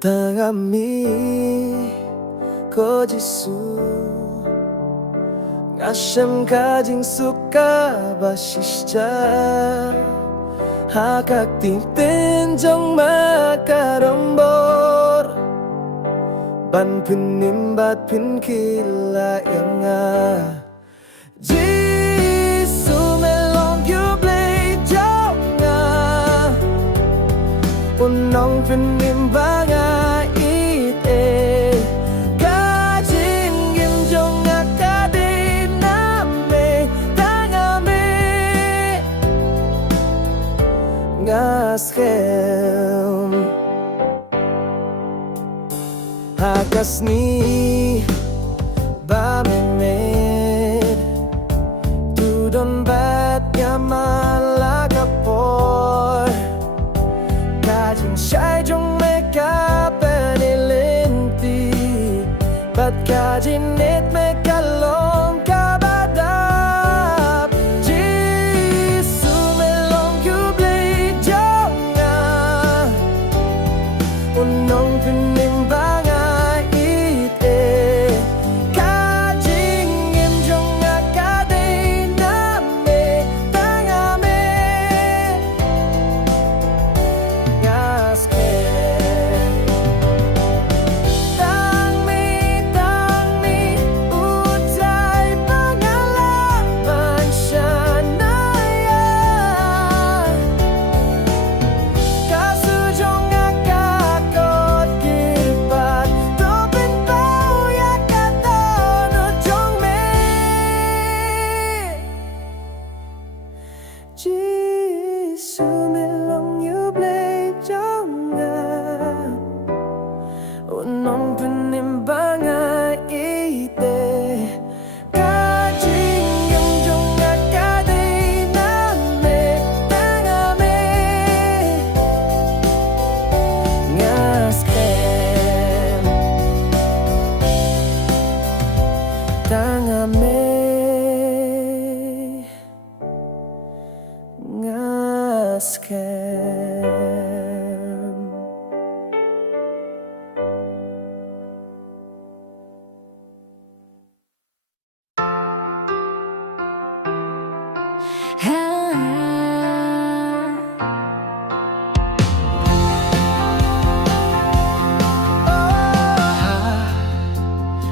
Tangami kojisu Ngasem kajing suka basisja Hakak tintin jong makarombor Ban penimbat pin kila yang Jisu melong you play jonga Unong penimbangan Ngaskem Hakas ni Bamemed Tudon bat Yamalagapor Kajing syai jong meka penilenti Bat kajing net meka long kabadap Unong penimbangan ite Kajing imjong akade name tangame Ngaske Tangmi utai pangalaman syanaya Kasujong Jisu melong you play jonga Unong penimbangan ite Kajing yang jonga kade name tangame Ngaskem tangame Ngaskem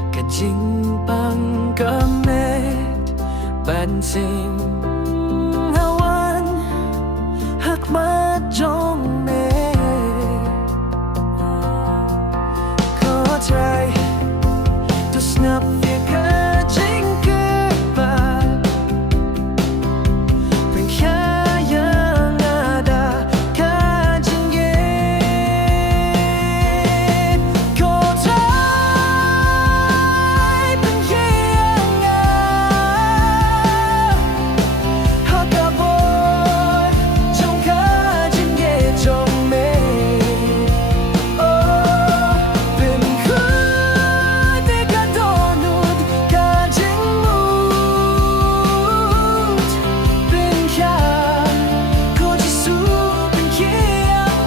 Kajing pang kamet Bansing Jong me Ko try to snap your kajing kebat Pengkaya yang ada kajing ye Ko try pengkaya Hakabor jong jong me Oh Pin ku teka donut kajing mut Pin ka ko jisu pin kiyang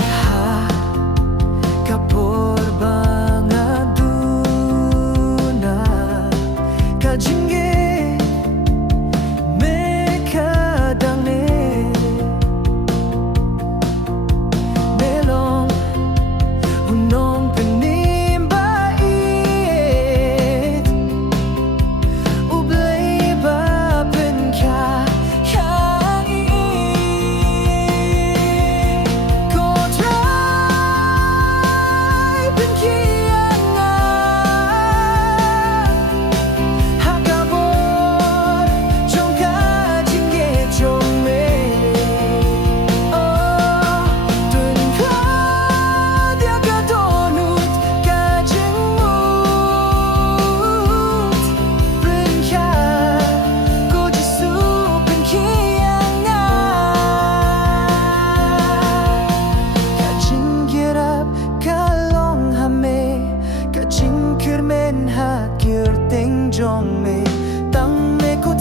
Ha kapor bangaduna kajing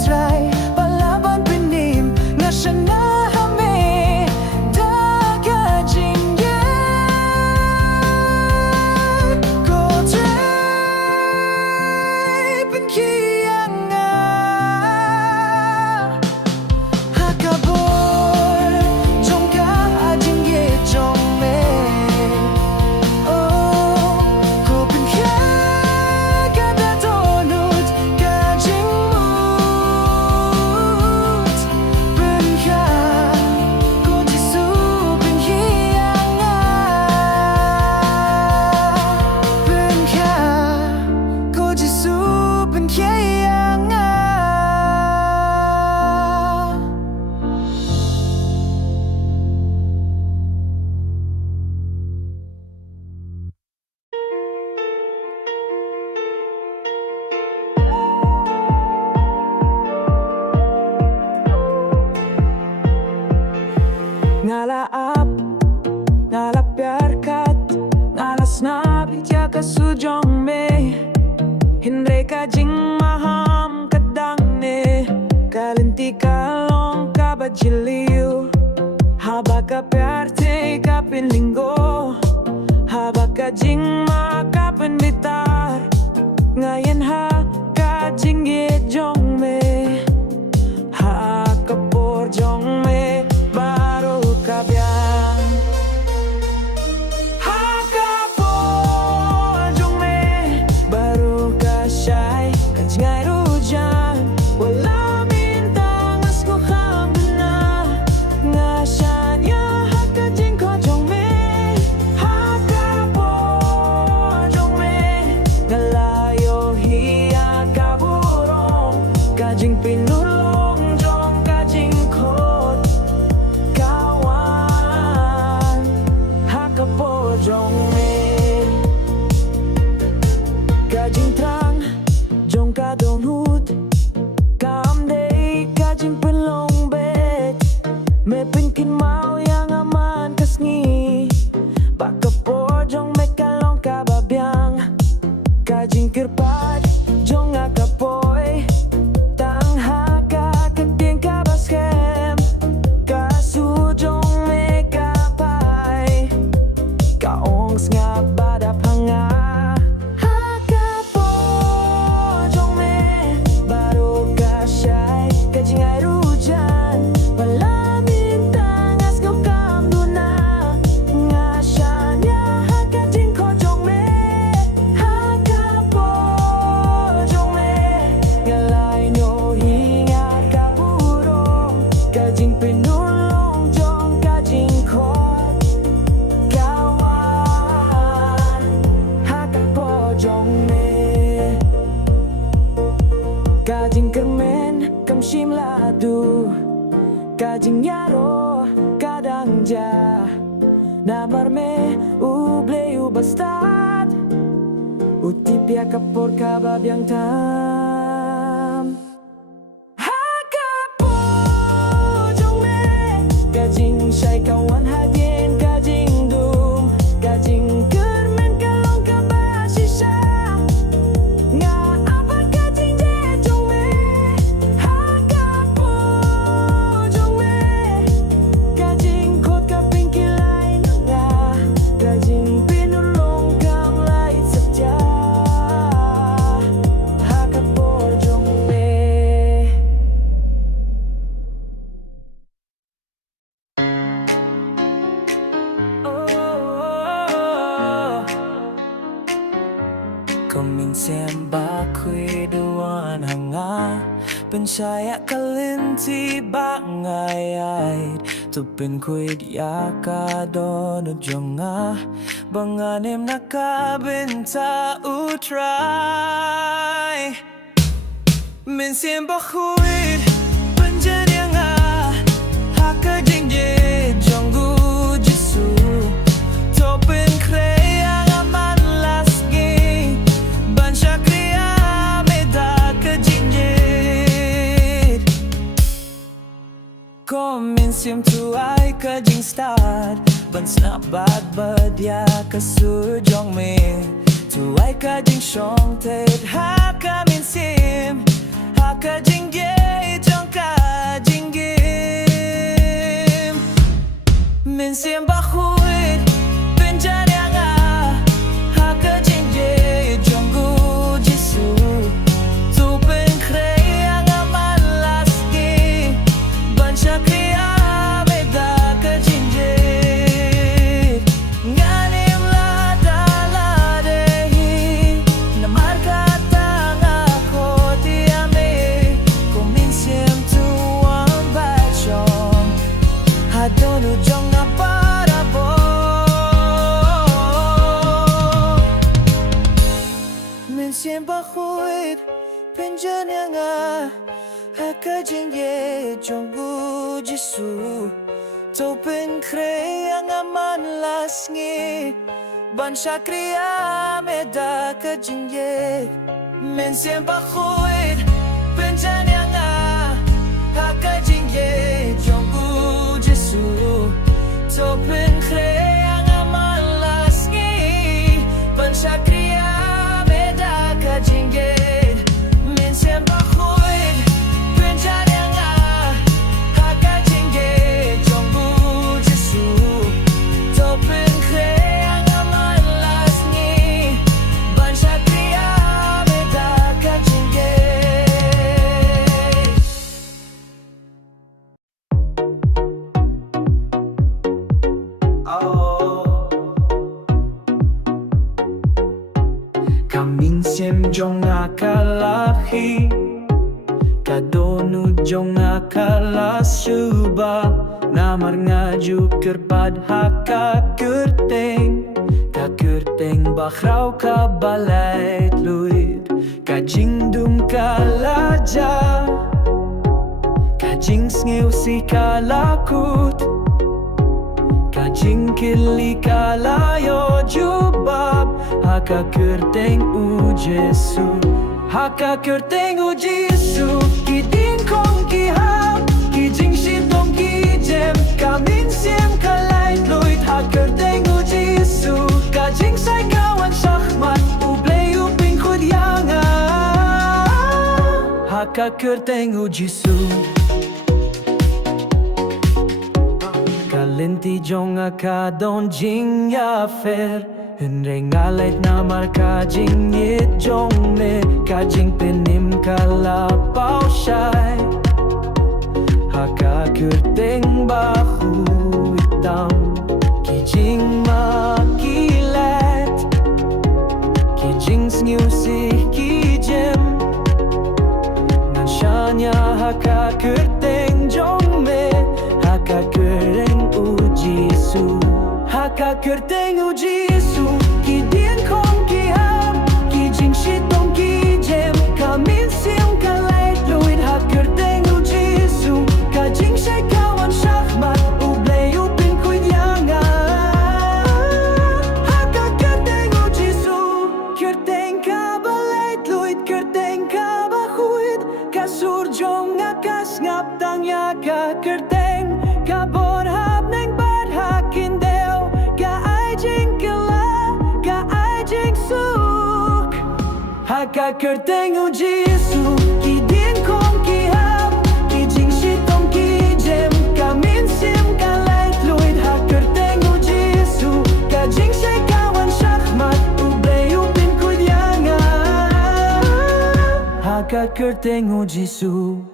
try palaban pinim nga siya na hame Mabitya ka sujong me Hindre ka jing maham kadang ne Kalinti ka long ka bajiliw Haba ka pyarte ka pinlinggo Haba ka jing makapan bitar Ngayon ha ka jing jong me Ha ka por jong me Baru ka biang Ha ka por jong me Baru ka syai Ka jing ay rujan Wala mintang as ko kambana Nga syanya ha ka jing ko jong me Ha ka por jong me Ngalayo hiya ka burong Ka jing pinulong jong ka jing kot Kawan Ha ka por jong me Ka jing trang jong ka dong hut Kam day ka jing pinlong bet Me pinkin mau yang aman kasngi Baka por jong me kalong ka babyang Ka jing kirpat jong nga kapoy Tang ha ka kating ka baskem Kasu jong me kapay Kaongs nga badap hanga Ha ka po jong me Baru ka syai Ka jing ay rujan Wala mintang as ko kamduna Nga syanya ha ka jing ko jong me Ha ka po jong me Ngalay no hinga ka burong Ka jing pinulong jong ka jing kot Kawan Ha ka po jong me Ka jing kermen kam shim ladu Ka jing yaro kadang ja Namar me uble ubastat Utipya kapor kababyang tam Ha ka po jong me Ka jing syai kawan hagin ka jing dum Ka jing kermen kalong ka basisya Nga apa ka jing je jong me Ha ka po jong me Ka jing kot ka pingkilay na nga Ka jing pinulong kang lait satya Ha ka po jong me Kuminsan ba ko'y duwan hanga Pensaya kalinti ba ngayay Tupin ko'y diya ka dono jonga Banganim nakabinta utray Minsan ba ko'y panjanya nga Haka jingye jonggu jisu Topin krey ang aman lasgi Bansha kriya meda ka jingye Kominsim tuay ka jing start Bans na bad badya ka sujong me Tuay ka jing shong ted ha ka minsim Ha ka jingye jong ka jinggim Minsim ba huit pinjanya nga Ha ka jingye jong gu jisu Tupin krey ang aman lasgi Bansha kriya meda ka jingye Nganim lada-ladehi Namar ka tang ako tiame Kuminsim tuwang bachong Hadonu jong nga para po Minsim ba huit pinjanya nga Haka jingye jong gu jisu Topin krey ang aman lasngi Bansha kriya meda ka jingye Minsim ba huit pinjanya nga Haka jingye jong gu jisu Topin krey ang aman lasngi Kaming siem jong akalahi Kadonu jong akalasubab Namar ngaju kerpad haka kerteng Ka kerteng bakraw ka balait luit Kajing dum kalaja Kajing sngew si kalakut Kajing kili kalayo jubab Haka kerteng u Jesu Haka kerteng u Jesu Kidin kong kihap Kijing shitong kijem Kamin siem kalait luit Haka kerteng u Jesu Kajing say kawan shakmat Ublay uping kudyanga Haka kerteng u Jesu Kalinti jong akadon jing ya fer Henry ngalait namar kajing yit jong me Kajing penim kalapau syai Haka kerteng bahu hitam Kijing makilat Kijing sngusih kijem Nansyanya haka kerteng jong me Haka kerteng u Jesu Haka kerteng u Jesu Kidien kong kihap Kijing shitong kijem Kamin siem kalait luit Haka kerteng u Jesu Kajing shay kawan shakmat Ublay upin kudyanga Haka kerteng u Jesu Kerteng ka balait luit Kerteng ka bahuit Kasurjong akas ngap tangya ka kerteng Kabor hap neng badhak indeo Ka ajing kala, ka ajing suk Haka kerteng u Jesu Kidin kong kihap Kijing shitong kijem Kamin siem kalait luit Haka kerteng u Jesu Kajing shay kawan shakmat Ublay upin kudyanga Haka kerteng u Jesu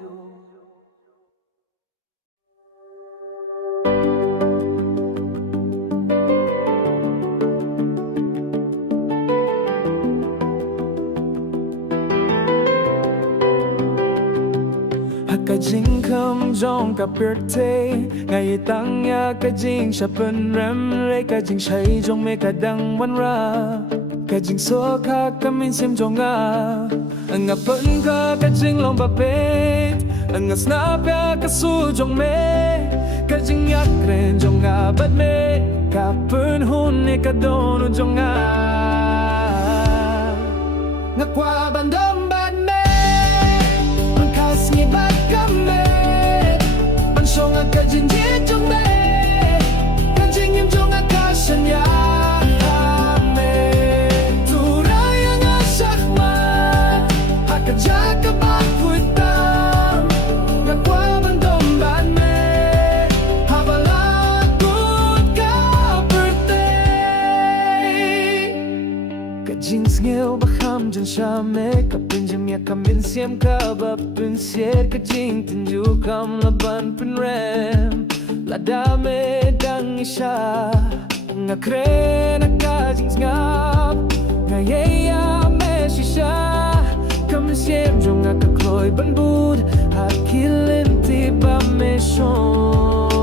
Kajing kam jong ka birthday Ngay tang ya kajing sha pen rem re Kajing shay jong me kadang wan ra Kajing so ka kamin sim jong a Nga pen ka kajing long ba pe Nga snap ya kasu jong me Kajing yak ren jong a bat me Ka pen hun ne kadonu jong a Nga kwa bandam bat me Ngi bat kame Pansong akajin jitong me Kajing im jong akasan ya me Turay ang asakmat Hakajak kabak puitam Nagwabang domban me Habalakot ka birthday Kajing sngil bakam jan siya me Kapinjam ya kamin siem kabab Pinsier kajing tinju kam laban pinrem Ladame dang isya Ngakre na kajing ngap Ngayaya me sisya Kamin siem jong ngakakloy banbud Hakilin tiba me son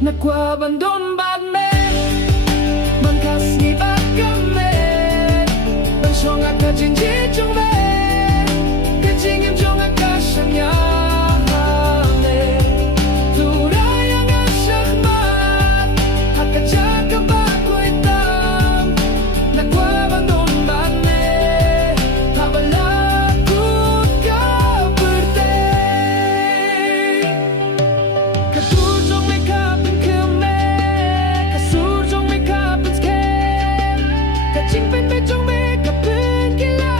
Nakwa bandon bad me Mangkas ngibat kame Bansong akajing jitong me Kajing im jong akasan ya me Turay ang asakmat Hakajak kabak kuitam Nagwabandon ba me Habalakot ka birthday Katujong may kapin kame Kasurjong may kapin skem Kajing pinbejong may kapin kila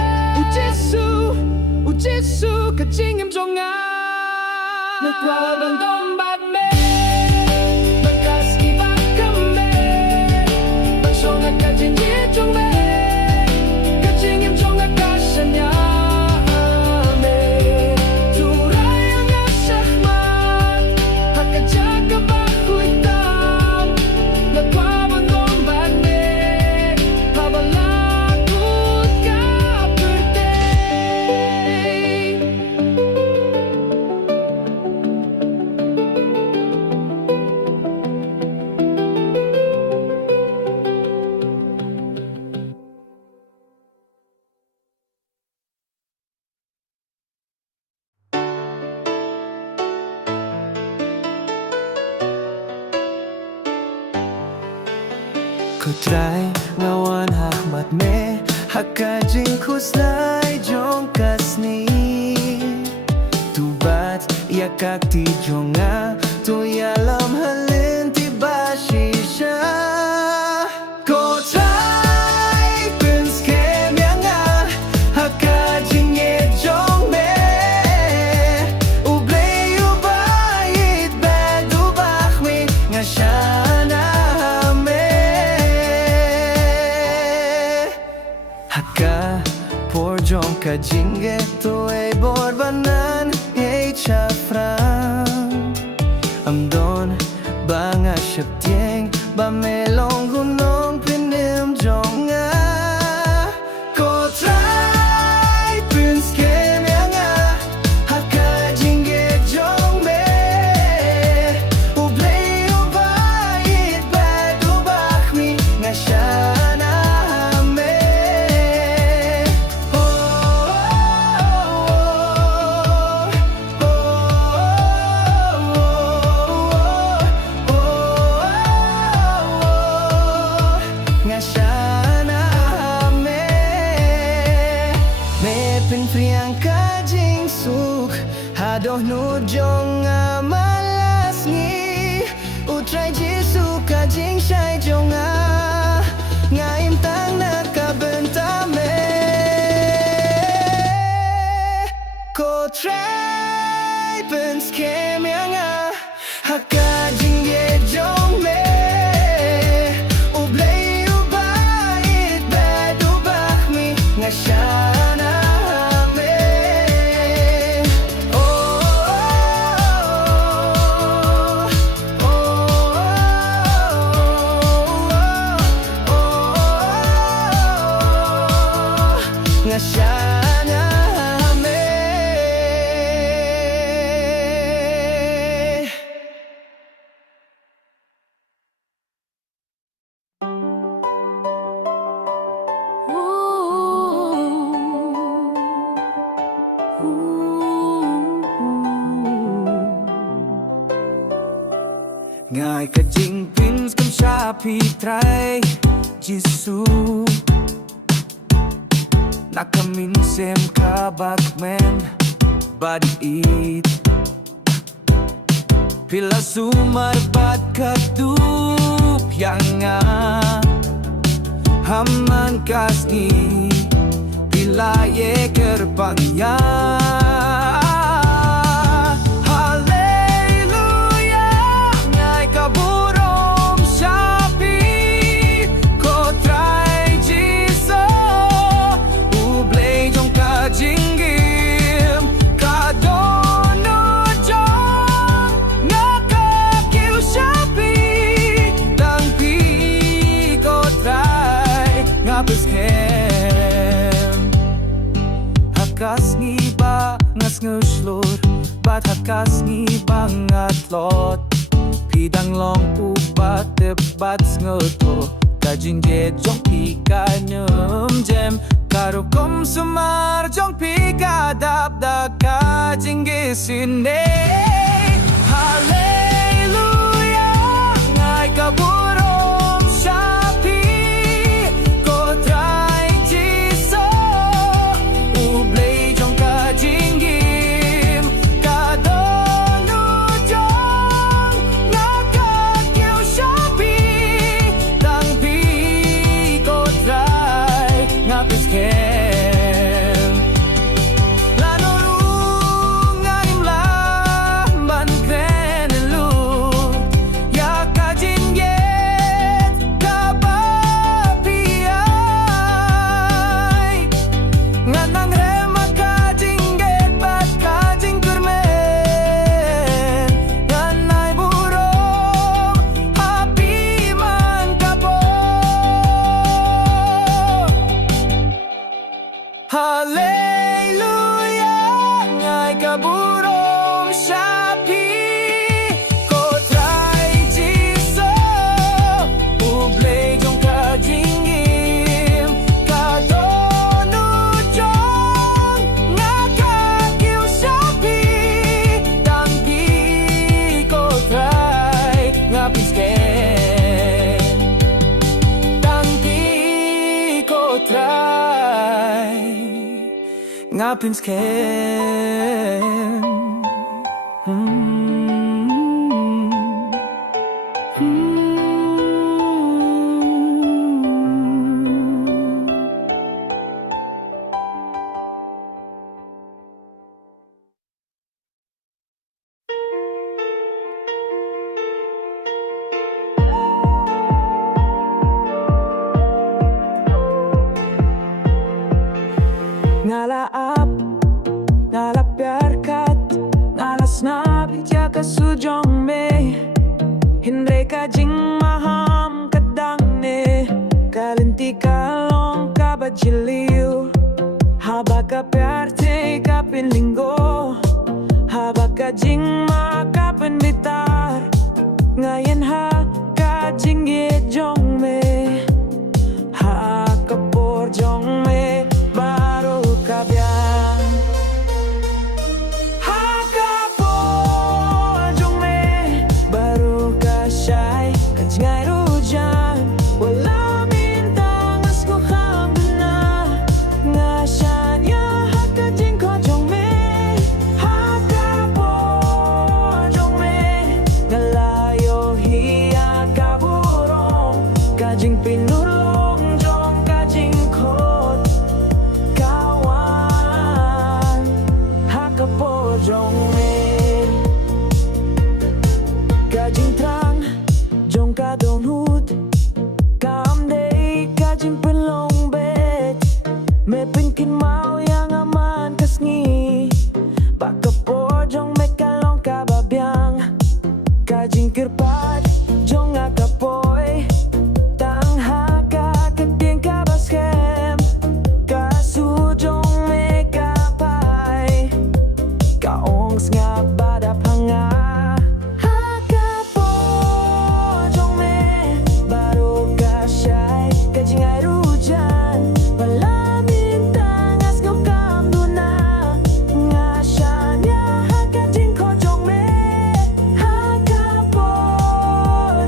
Jesu kajing im jong a Nagwabandon bat me Bagas ibak kame Bansong akajing jitong me Kajing im jong akasan ya me Turay ang asakmat Hakajak kabak kuitam Nagwabandon bat me Habalakot Kutray ngawan Ahmad me Hakajing kuslay jong kasni Tubat yakak ti jonga Tuyalam halin ti bashisha Kutray pinske myanga Hakajing e jong me Ublay ubayit bedu bakmi Ngashana Haka por jong ka jinge to ay borbanan hey chafran Amdon banga syaptieng ba melong gunong pinim jonga Ko try pinske myanga haka jinge jong me Ublay ubayit badu bakmi ngashana Hadoh nu jong malas ngi Utray jisu ka jing syai jonga Ngaim tang na kabentame Ko try penske myanga Haka jing ye jong me Ublay ubayit bedu bakmi Ngashana Ngashana me Ngai ka jing pins kam shapi try jisu Nakaminsem ka bakmen body eat Pila sumar bad kadup yanga Haman kasni Pila ye kerbangya Hallelujah Ngai kaburom syapi Ko try jiso Ublay jong kajinggim Kadono jong Ngakakiw syapi Tang pi ko try Ngapaskem Hakas ngiba ngas nguslur Bat hakas ngiba ngatlot Pidang long ubat debat ngoto Kajing je jong pika nyum jem Karukom sumar jong pika dap da kajing gisine Hallelujah Ngai kaburom syapi Ko try jiso Ublay jong kajinggim Kadono jong Ngakakiw syapi Tang pi ko try Ngapiskem Lanurung nganim lamban krenelu Ya kajinget kabapiay Nganang rema kajinget bat kajing kurmen Nganay burong api man kapo Hallelujah Ngai kaburom syapi Ko try jiso Ublay jong kajinggim Kadono jong Ngakakiw syapi Tang pi ko try Ngapisken try ngapin skem. Ngalaap, ngalapyarkat, ngalasnabit ya kasujong me. Hindre ka jing maham kadang ne, kalinti kalong kabajiliw. Haba ka pyarte kapinlinggo, haba ka jing makapenditar. Ngayon ha ka jing jong me, ha kapor jong me. Baru kabyang hakapo jong me, baru kasyay kajingay rujan. Wala mintang as ko na nga siya niya hakajing ko jong me. Hakapo jong me, ngalayo hiya kaburong kajing pinulong jong kajing kot. Jong me kajing trang jong ka don hut kam day kajing pelong bet me pinkin mau yang aman kasngi baka po jong me kalong kababyang kajing kirpat jong akapoy tang haka kating kabaskem kasu jong me kapay kaongs nga badap hanga. Hakapo jong me, baru kasyay kajingay rujan. Wala mintang as ngokam duna nga siya niya hakajing ko jong me. Hakapo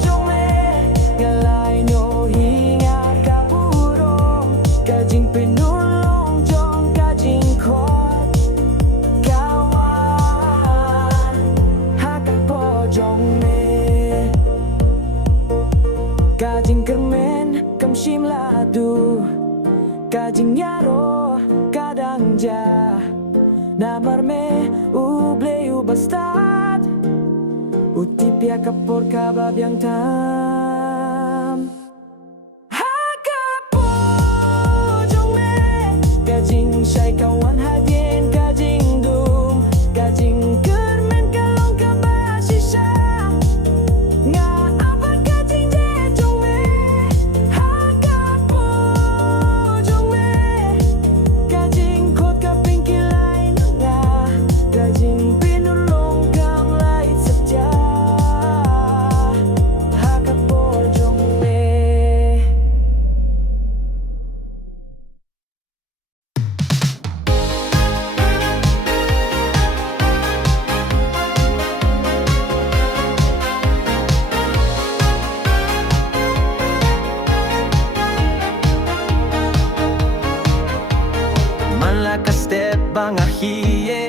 jong me, ngalay nyo hinga kaburong kajing pinulong jong kajing ko. Kajing kermen kamshim ladu, kajing yaro kadang ja, namar me uble ubastad, utipia kapor kababyang tam. Hakapo jong me, kajing syay kawan hadien kajing dum, kajing kermen kalong kabasisya. Step bang ahiye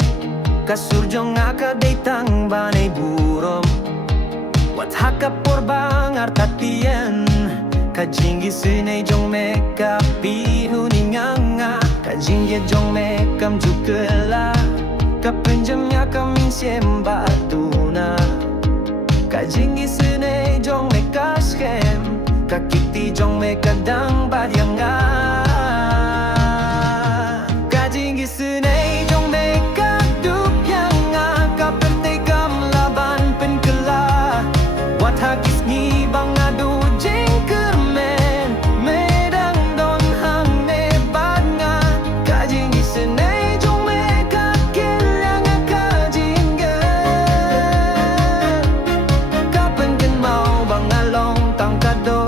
kasurjong aka deitang banay burom wat hakapor bang artatien kajingi sinay jong me kapihuninganga kajingi jong me kam jukela kapenjam nya kamin siemba tuna kajingi sinay jong me kaskem kakiti jong me kadang badyanga. Sunay jong me kadup yang kapente kam laban penkela wat hakis ni bang adu jeng kermen medang don hang me banga kajing sunay jong me kakel yang kajing kapen ken mau bang along tang kado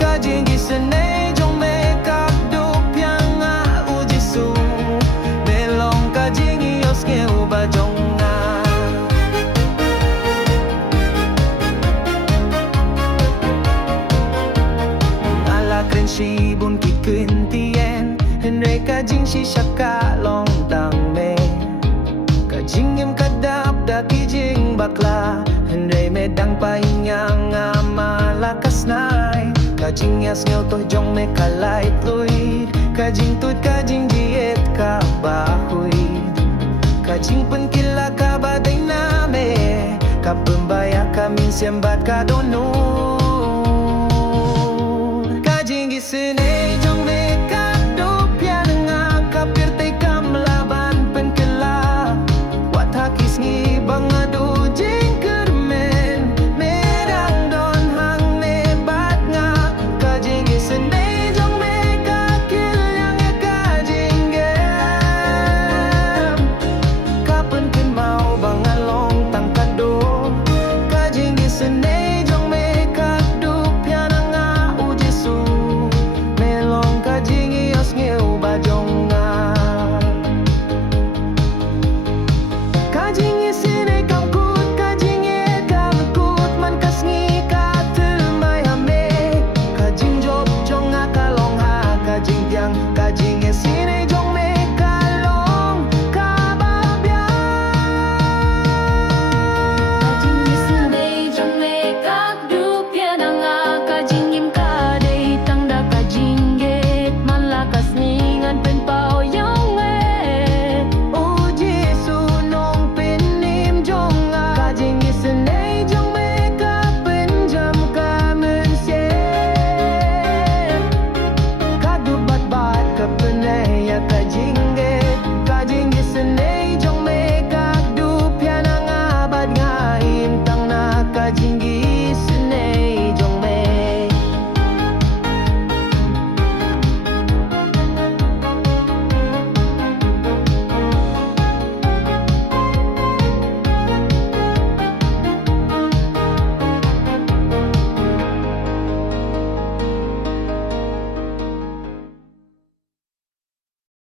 kajing sunay jong me kadup yang ujisu Ala kren shibun ki kunti kajing shisha ka long tang me kajing im kadap da kijing bakla hendai medang painyang malakas nai kajing yas ngeu toh jong me kalai tluit kajing tut kajing diet ka bahui kajing penkila ka badai name ka pembaya kami siambat ka donu kajing gisene jong me ka do piananga ka pirtai kam laban penkila wat hakis ngi bangadu jing kermen merang don hang me bat nga kajing gisene jong me ka kil yang kajing gem kapan ken mau bangalong tang kado kajing gisene jong me ka do piananga ujisu melong kajing ios ngeu bajonga kajing isine kam kut kajing e kam kut man kasngi ka termai hame kajing job jonga kalong ha kajing tiang kajing